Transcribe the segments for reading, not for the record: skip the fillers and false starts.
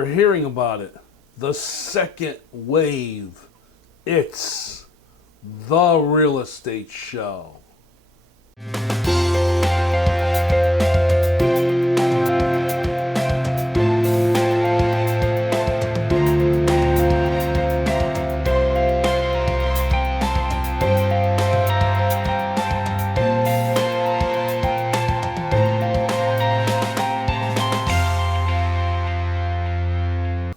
we're hearing about it. The second wave. It's the real estate show.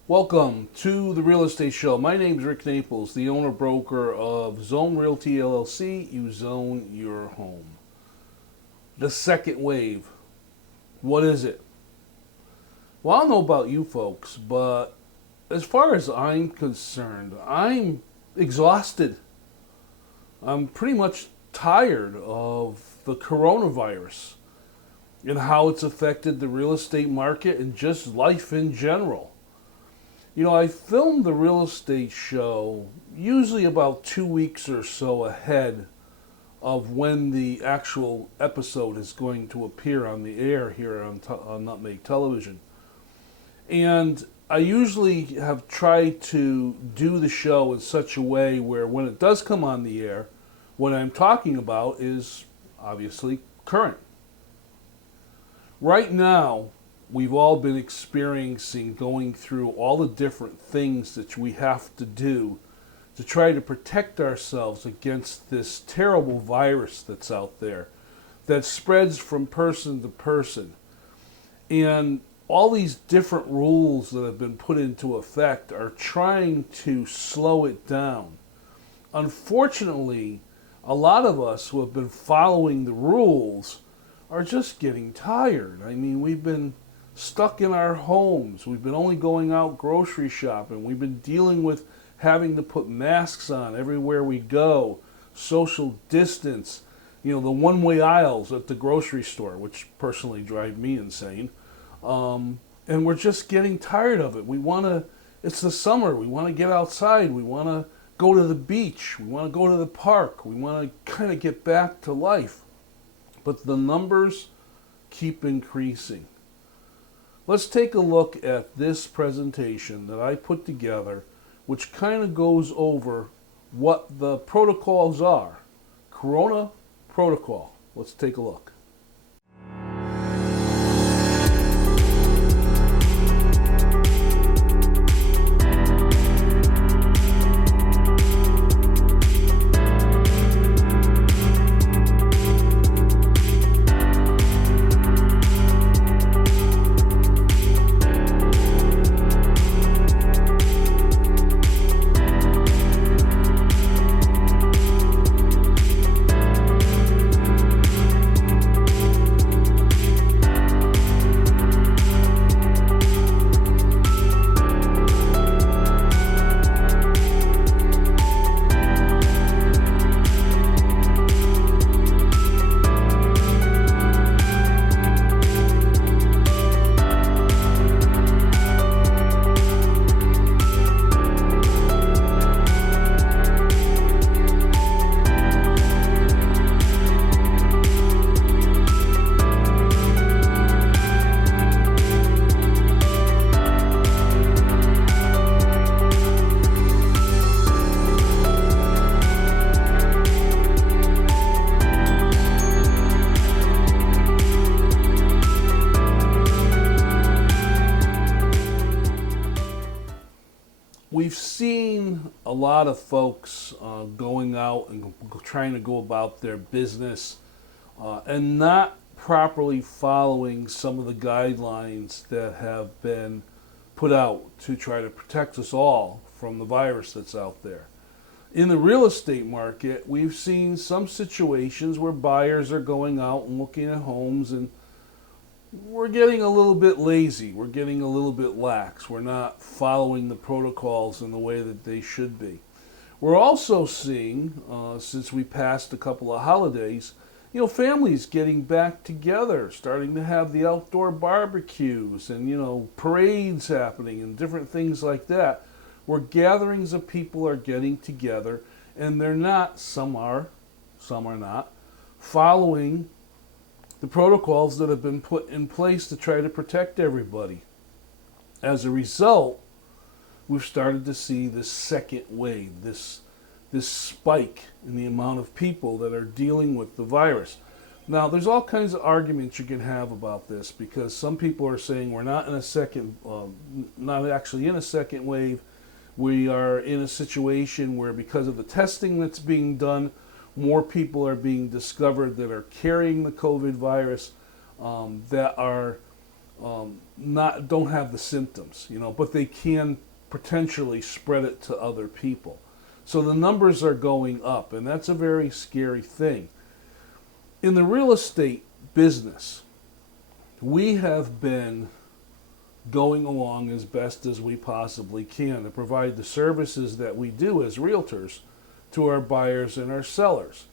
Welcome to the Real Estate Show. My name is Rick Naples, the owner-broker of Zone Realty LLC. You zone your home. The second wave. What is it? Well, I don't know about you folks, but as far as I'm concerned, I'm exhausted. I'm pretty much tired of the coronavirus and how it's affected the real estate market and just life in general. You know, I filmed the real estate show usually about 2 weeks or so ahead of when the actual episode is going to appear on the air here on Nutmeg television. And I usually have tried to do the show in such a way where when it does come on the air, what I'm talking about is obviously current. Right now, we've all been experiencing going through all the different things that we have to do to try to protect ourselves against this terrible virus that's out there that spreads from person to person. And all these different rules that have been put into effect are trying to slow it down. Unfortunately, a lot of us who have been following the rules are just getting tired. I mean, we've been stuck in our homes. We've been only going out grocery shopping. We've been dealing with having to put masks on everywhere we go, social distance, the one-way aisles at the grocery store, which personally drive me insane. And we're just getting tired of it. It's the summer. We want to get outside. We want to go to the beach. We want to go to the park. We want to kind of get back to life. But the numbers keep increasing. Let's take a look at this presentation that I put together, which kind of goes over what the protocols are. Corona protocol. Let's take a look. We've seen a lot of folks going out and trying to go about their business and not properly following some of the guidelines that have been put out to try to protect us all from the virus that's out there. In the real estate market, we've seen some situations where buyers are going out and looking at homes, and we're getting a little bit lazy. We're getting a little bit lax. We're not following the protocols in the way that they should be. We're also seeing, since we passed a couple of holidays, families getting back together, starting to have the outdoor barbecues and, parades happening and different things like that, where gatherings of people are getting together, and they're not, some are not, following the protocols that have been put in place to try to protect everybody. As a result, we've started to see this second wave, this spike in the amount of people that are dealing with the virus. Now, there's all kinds of arguments you can have about this, because some people are saying we're not in a second, not actually in a second wave. We are in a situation where, because of the testing that's being done, more people are being discovered that are carrying the COVID virus, that are don't have the symptoms, but they can potentially spread it to other people. So the numbers are going up, and that's a very scary thing. In the real estate business, we have been going along as best as we possibly can to provide the services that we do as realtors to our buyers and our sellers.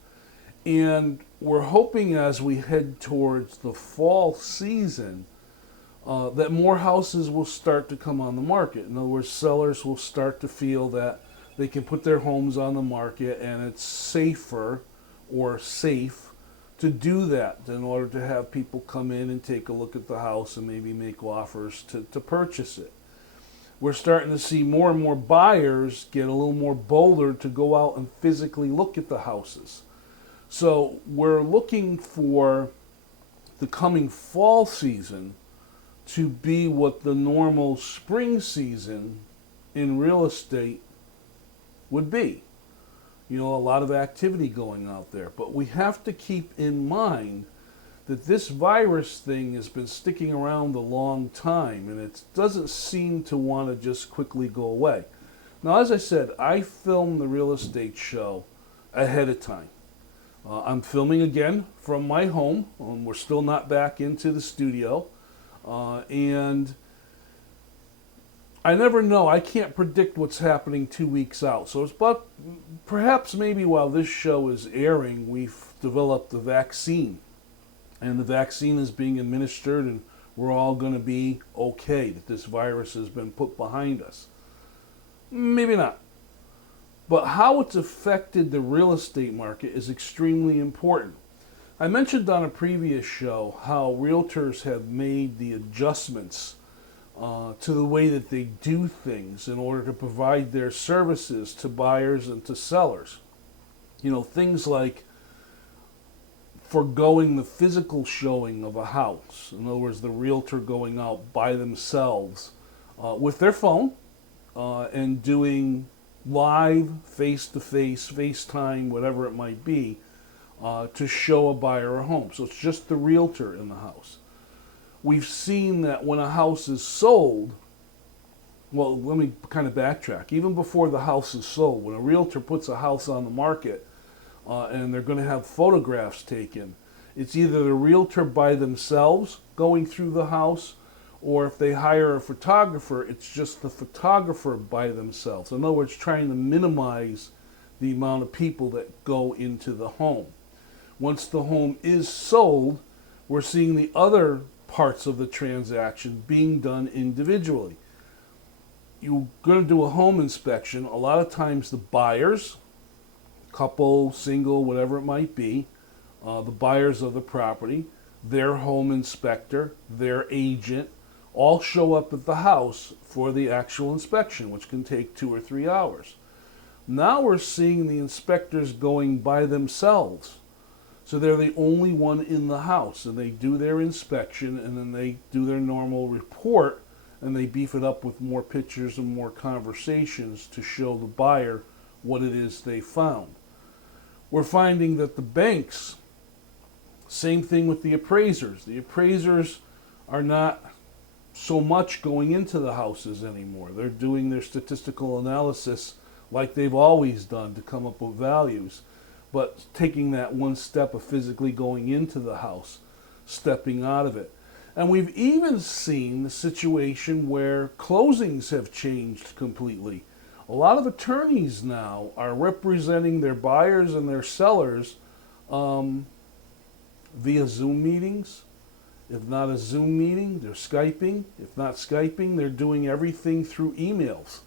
And we're hoping, as we head towards the fall season, that more houses will start to come on the market. In other words, sellers will start to feel that they can put their homes on the market, and it's safer or safe to do that in order to have people come in and take a look at the house and maybe make offers to purchase it. We're starting to see more and more buyers get a little more bolder to go out and physically look at the houses. So we're looking for the coming fall season to be what the normal spring season in real estate would be. A lot of activity going out there. But we have to keep in mind that this virus thing has been sticking around a long time, and it doesn't seem to want to just quickly go away. Now, as I said, I filmed the real estate show ahead of time. I'm filming again from my home. We're still not back into the studio. And I never know. I can't predict what's happening 2 weeks out. So it's about, perhaps maybe while this show is airing, we've developed the vaccine. And the vaccine is being administered, and we're all going to be okay, that this virus has been put behind us. Maybe not. But how it's affected the real estate market is extremely important. I mentioned on a previous show how realtors have made the adjustments to the way that they do things in order to provide their services to buyers and to sellers. Things like foregoing the physical showing of a house. In other words, the realtor going out by themselves with their phone and doing live, face-to-face, FaceTime, whatever it might be, to show a buyer a home. So it's just the realtor in the house. We've seen that when a house is sold, well, let me kind of backtrack. Even before the house is sold, when a realtor puts a house on the market and they're going to have photographs taken, it's either the realtor by themselves going through the house, or if they hire a photographer, it's just the photographer by themselves. In other words, trying to minimize the amount of people that go into the home. Once the home is sold, we're seeing the other parts of the transaction being done individually. You're going to do a home inspection. A lot of times the buyers, couple, single, whatever it might be, the buyers of the property, their home inspector, their agent, all show up at the house for the actual inspection, which can take 2 or 3 hours. Now we're seeing the inspectors going by themselves. So they're the only one in the house, and they do their inspection, and then they do their normal report, and they beef it up with more pictures and more conversations to show the buyer what it is they found. We're finding that the banks, same thing with the appraisers. The appraisers are not so much going into the houses anymore. They're doing their statistical analysis like they've always done to come up with values, but taking that one step of physically going into the house, stepping out of it. And we've even seen the situation where closings have changed completely. A lot of attorneys now are representing their buyers and their sellers via Zoom meetings. If not a Zoom meeting, they're Skyping. If not Skyping, they're doing everything through emails.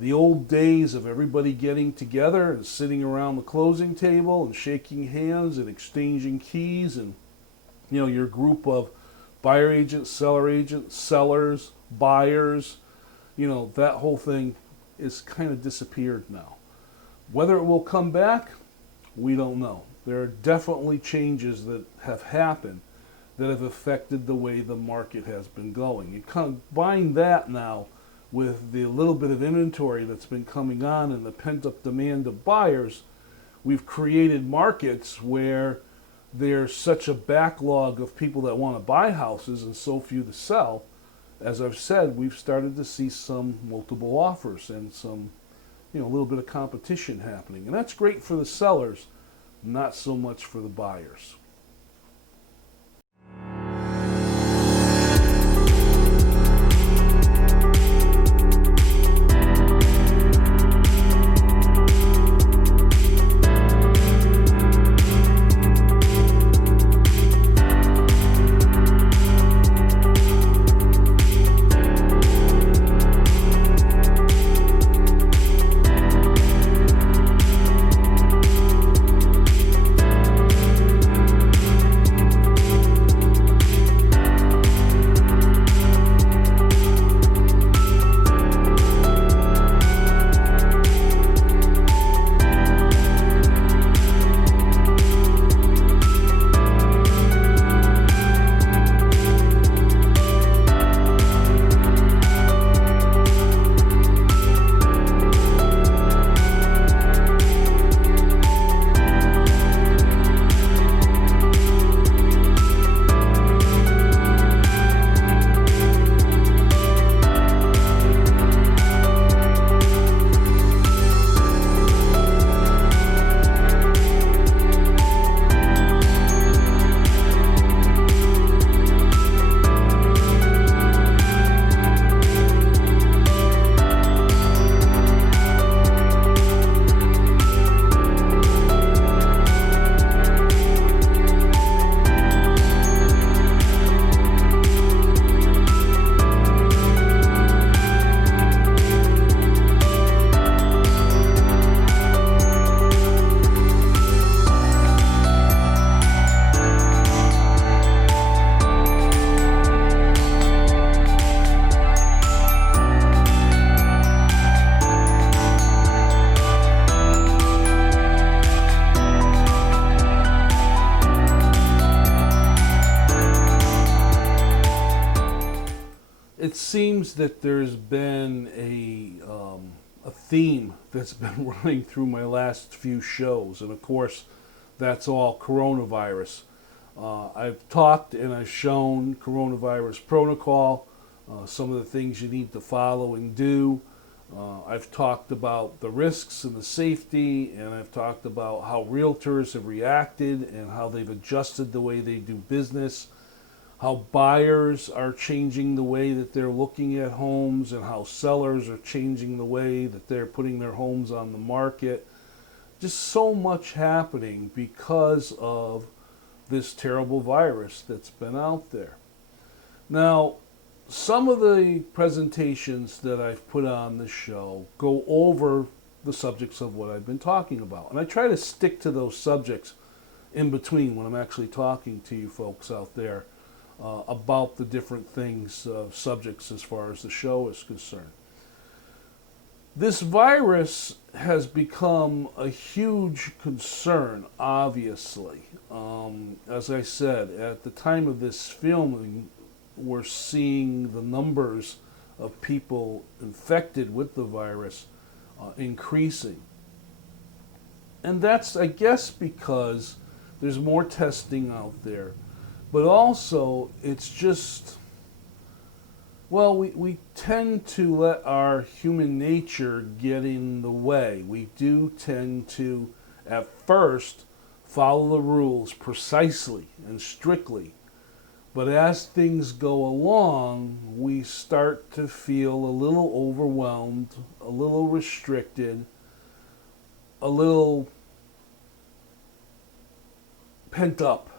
The old days of everybody getting together and sitting around the closing table and shaking hands and exchanging keys, and your group of buyer agents, sellers, buyers, that whole thing is kind of disappeared now. Whether it will come back, we don't know. There are definitely changes that have happened that have affected the way the market has been going. You combine that now with the little bit of inventory that's been coming on and the pent-up demand of buyers, we've created markets where there's such a backlog of people that want to buy houses and so few to sell. As I've said, we've started to see some multiple offers and some, a little bit of competition happening. And that's great for the sellers, not so much for the buyers. It seems that there's been a theme that's been running through my last few shows, and of course, that's all coronavirus. I've talked and I've shown coronavirus protocol, some of the things you need to follow and do. I've talked about the risks and the safety, and I've talked about how realtors have reacted and how they've adjusted the way they do business, how buyers are changing the way that they're looking at homes, and how sellers are changing the way that they're putting their homes on the market. Just so much happening because of this terrible virus that's been out there. Now, some of the presentations that I've put on the show go over the subjects of what I've been talking about. And I try to stick to those subjects in between when I'm actually talking to you folks out there about the different things, subjects as far as the show is concerned. This virus has become a huge concern, obviously. As I said, at the time of this filming, we're seeing the numbers of people infected with the virus increasing. And that's, I guess, because there's more testing out there. But also, it's just, well, we tend to let our human nature get in the way. We do tend to, at first, follow the rules precisely and strictly. But as things go along, we start to feel a little overwhelmed, a little restricted, a little pent up,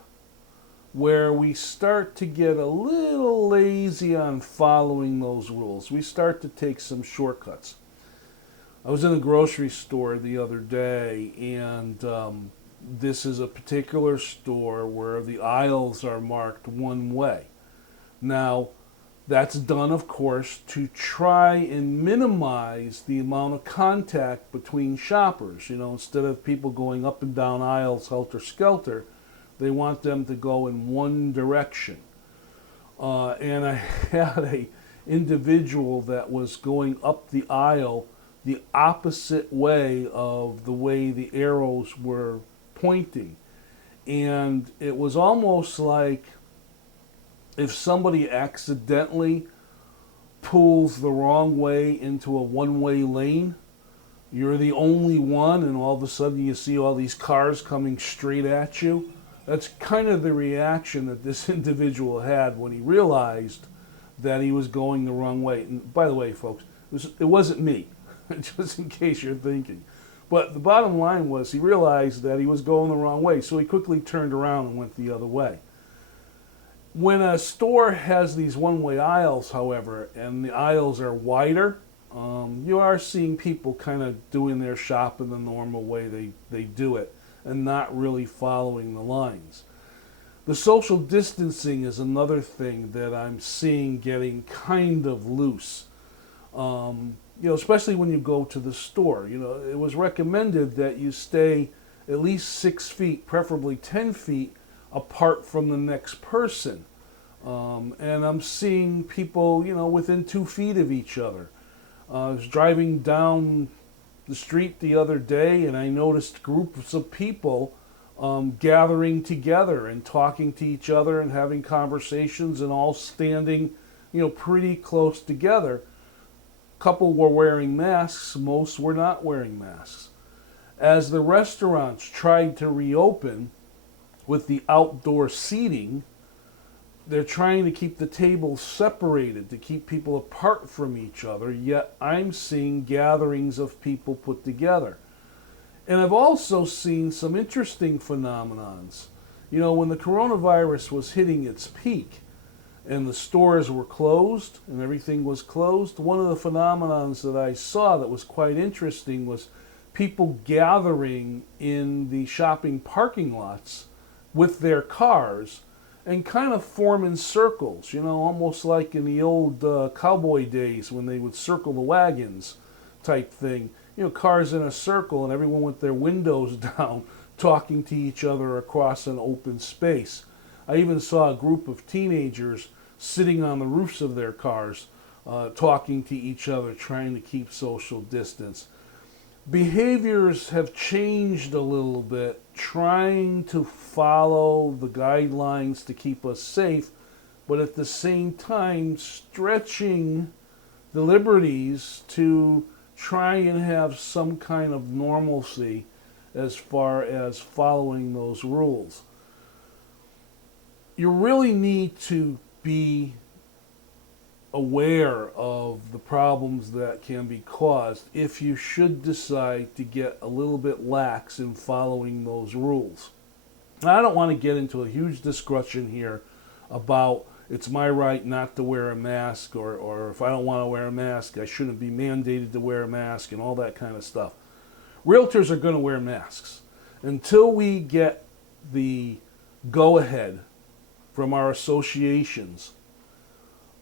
where we start to get a little lazy on following those rules. We start to take some shortcuts. I was in a grocery store the other day, and this is a particular store where the aisles are marked one way. Now, That's done, of course, to try and minimize the amount of contact between shoppers. You know, instead of people going up and down aisles helter-skelter, they want them to go in one direction. And I had a individual that was going up the aisle the opposite way of the way the arrows were pointing. And it was almost like if somebody accidentally pulls the wrong way into a one-way lane, you're the only one, and all of a sudden you see all these cars coming straight at you. That's kind of the reaction that this individual had when he realized that he was going the wrong way. And by the way, folks, it wasn't me, just in case you're thinking. But the bottom line was he realized that he was going the wrong way, so he quickly turned around and went the other way. When a store has these one-way aisles, however, and the aisles are wider, you are seeing people kind of doing their shopping the normal way they do it and not really following the lines. The social distancing is another thing that I'm seeing getting kind of loose. Especially when you go to the store. It was recommended that you stay at least 6 feet, preferably 10 feet, apart from the next person. And I'm seeing people, within 2 feet of each other. I was driving down the street the other day and I noticed groups of people gathering together and talking to each other and having conversations and all standing, pretty close together. A couple were wearing masks, most were not wearing masks. As the restaurants tried to reopen with the outdoor seating, they're trying to keep the tables separated, to keep people apart from each other, yet I'm seeing gatherings of people put together. And I've also seen some interesting phenomenons. When the coronavirus was hitting its peak and the stores were closed and everything was closed, one of the phenomenons that I saw that was quite interesting was people gathering in the shopping parking lots with their cars and kind of forming circles, almost like in the old cowboy days when they would circle the wagons type thing. Cars in a circle and everyone with their windows down talking to each other across an open space. I even saw a group of teenagers sitting on the roofs of their cars talking to each other, trying to keep social distance. Behaviors have changed a little bit, trying to follow the guidelines to keep us safe, but at the same time stretching the liberties to try and have some kind of normalcy as far as following those rules. You really need to be aware of the problems that can be caused if you should decide to get a little bit lax in following those rules. Now, I don't want to get into a huge discussion here about it's my right not to wear a mask, or if I don't want to wear a mask, I shouldn't be mandated to wear a mask, and all that kind of stuff. Realtors are going to wear masks. Until we get the go-ahead from our associations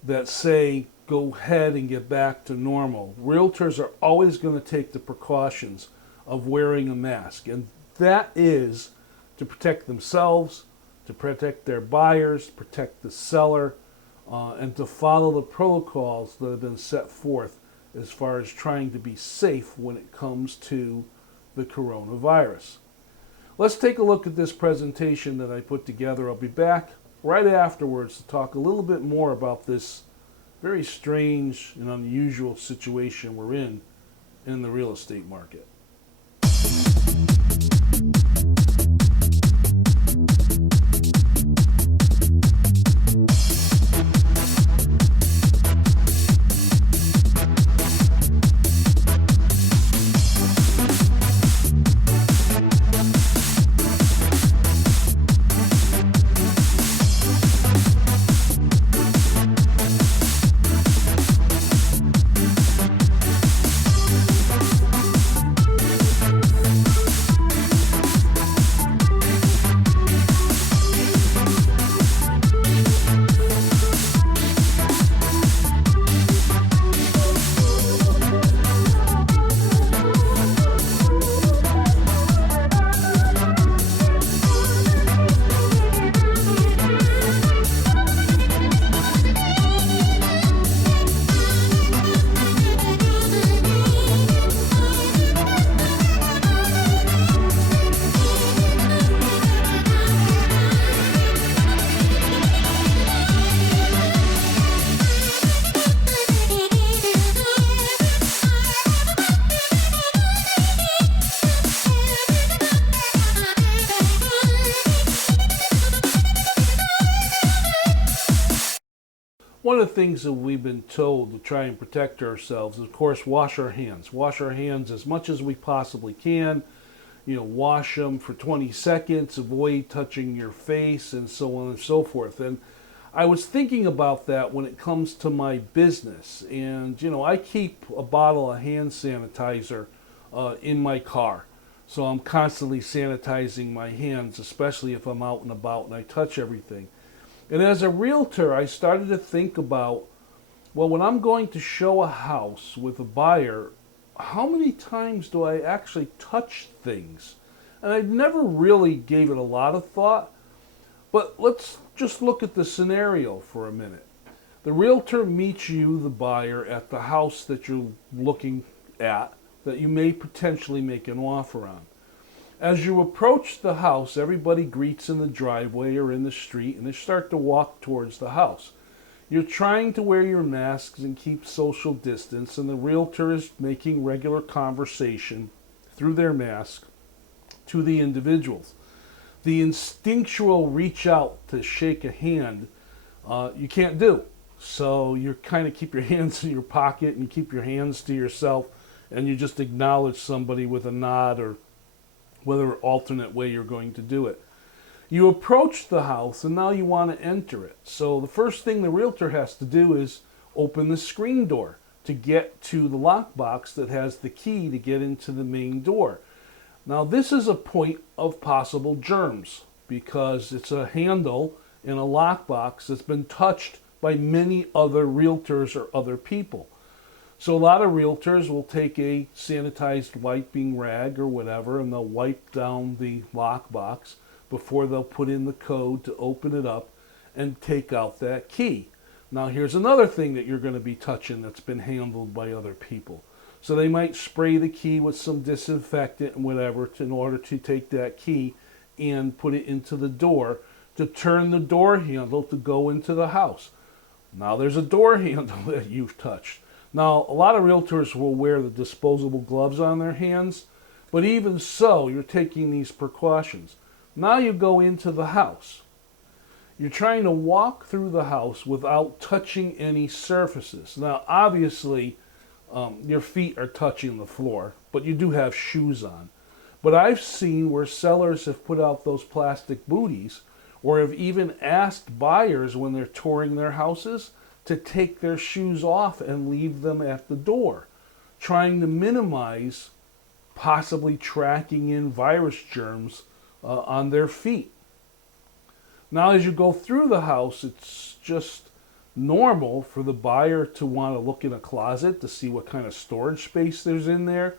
that say go ahead and get back to normal, realtors are always going to take the precautions of wearing a mask. And that is to protect themselves, to protect their buyers, protect the seller, and to follow the protocols that have been set forth as far as trying to be safe when it comes to the coronavirus. Let's take a look at this presentation that I put together. I'll be back right afterwards to talk a little bit more about this very strange and unusual situation we're in the real estate market. One of the things that we've been told to try and protect ourselves is, of course, wash our hands. Wash our hands as much as we possibly can. Wash them for 20 seconds, avoid touching your face, and so on and so forth. And I was thinking about that when it comes to my business. And, I keep a bottle of hand sanitizer in my car. So I'm constantly sanitizing my hands, especially if I'm out and about and I touch everything. And as a realtor, I started to think about, well, when I'm going to show a house with a buyer, how many times do I actually touch things? And I never really gave it a lot of thought, but let's just look at the scenario for a minute. The realtor meets you, the buyer, at the house that you're looking at that you may potentially make an offer on. As you approach the house, everybody greets in the driveway or in the street, and they start to walk towards the house. You're trying to wear your masks and keep social distance, and the realtor is making regular conversation through their mask to the individuals. The instinctual reach out to shake a hand, you can't do. So you kind of keep your hands in your pocket and you keep your hands to yourself, and you just acknowledge somebody with a nod or whatever alternate way you're going to do it. You approach the house and now you want to enter it. So the first thing the realtor has to do is open the screen door to get to the lockbox that has the key to get into the main door. Now this is a point of possible germs because it's a handle in a lockbox that's been touched by many other realtors or other people. So a lot of realtors will take a sanitized wiping rag or whatever and they'll wipe down the lockbox before they'll put in the code to open it up and take out that key. Now here's another thing that you're going to be touching that's been handled by other people. So they might spray the key with some disinfectant and whatever in order to take that key and put it into the door to turn the door handle to go into the house. Now there's a door handle that you've touched. Now, a lot of realtors will wear the disposable gloves on their hands, but even so, you're taking these precautions. Now you go into the house. You're trying to walk through the house without touching any surfaces. Now, obviously, your feet are touching the floor, but you do have shoes on. But I've seen where sellers have put out those plastic booties or have even asked buyers when they're touring their houses to take their shoes off and leave them at the door, trying to minimize possibly tracking in virus germs on their feet. Now, as you go through the house, it's just normal for the buyer to want to look in a closet to see what kind of storage space there's in there.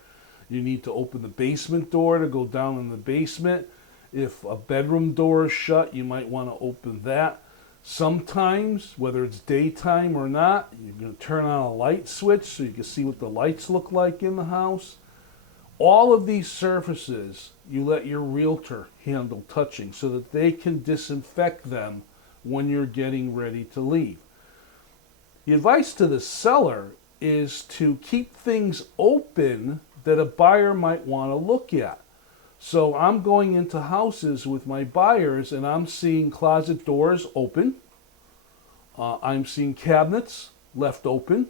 You need to open the basement door to go down in the basement. If a bedroom door is shut, you might want to open that. Sometimes, whether it's daytime or not, you're going to turn on a light switch so you can see what the lights look like in the house. All of these surfaces you let your realtor handle touching so that they can disinfect them when you're getting ready to leave. The advice to the seller is to keep things open that a buyer might want to look at. So I'm going into houses with my buyers and I'm seeing closet doors open. I'm seeing cabinets left open.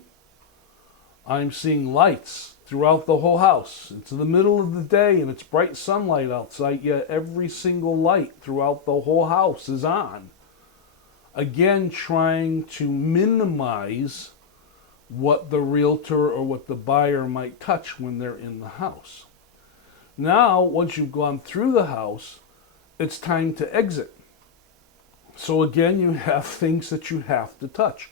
I'm seeing lights throughout the whole house. It's in the middle of the day and it's bright sunlight outside, yet every single light throughout the whole house is on. Again, trying to minimize what the realtor or what the buyer might touch when they're in the house. Now, once you've gone through the house, it's time to exit. So again, you have things that you have to touch.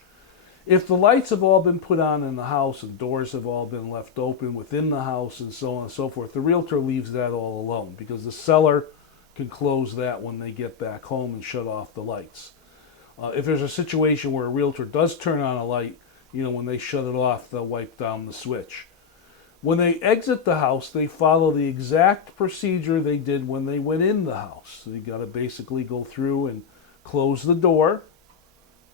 If the lights have all been put on in the house and doors have all been left open within the house and so on and so forth, the realtor leaves that all alone because the seller can close that when they get back home and shut off the lights. If there's a situation where a realtor does turn on a light, when they shut it off, they'll wipe down the switch. When they exit the house, they follow the exact procedure they did when they went in the house. So you got to basically go through and close the door,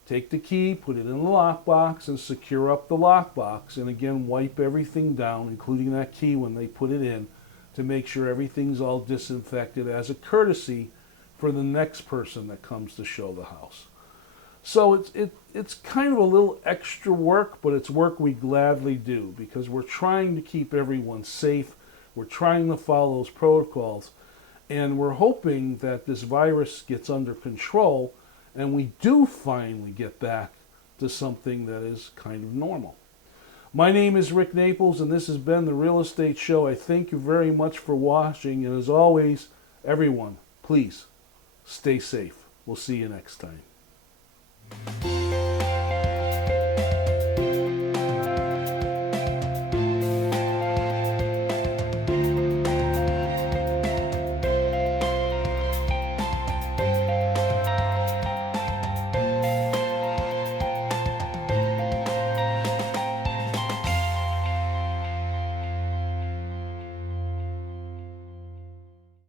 take the key, put it in the lockbox, and secure up the lockbox. And again, wipe everything down, including that key when they put it in, to make sure everything's all disinfected as a courtesy for the next person that comes to show the house. So it's kind of a little extra work, but it's work we gladly do because we're trying to keep everyone safe. We're trying to follow those protocols. And we're hoping that this virus gets under control and we do finally get back to something that is kind of normal. My name is Rick Naples, and this has been The Real Estate Show. I thank you very much for watching, and as always, everyone, please stay safe. We'll see you next time.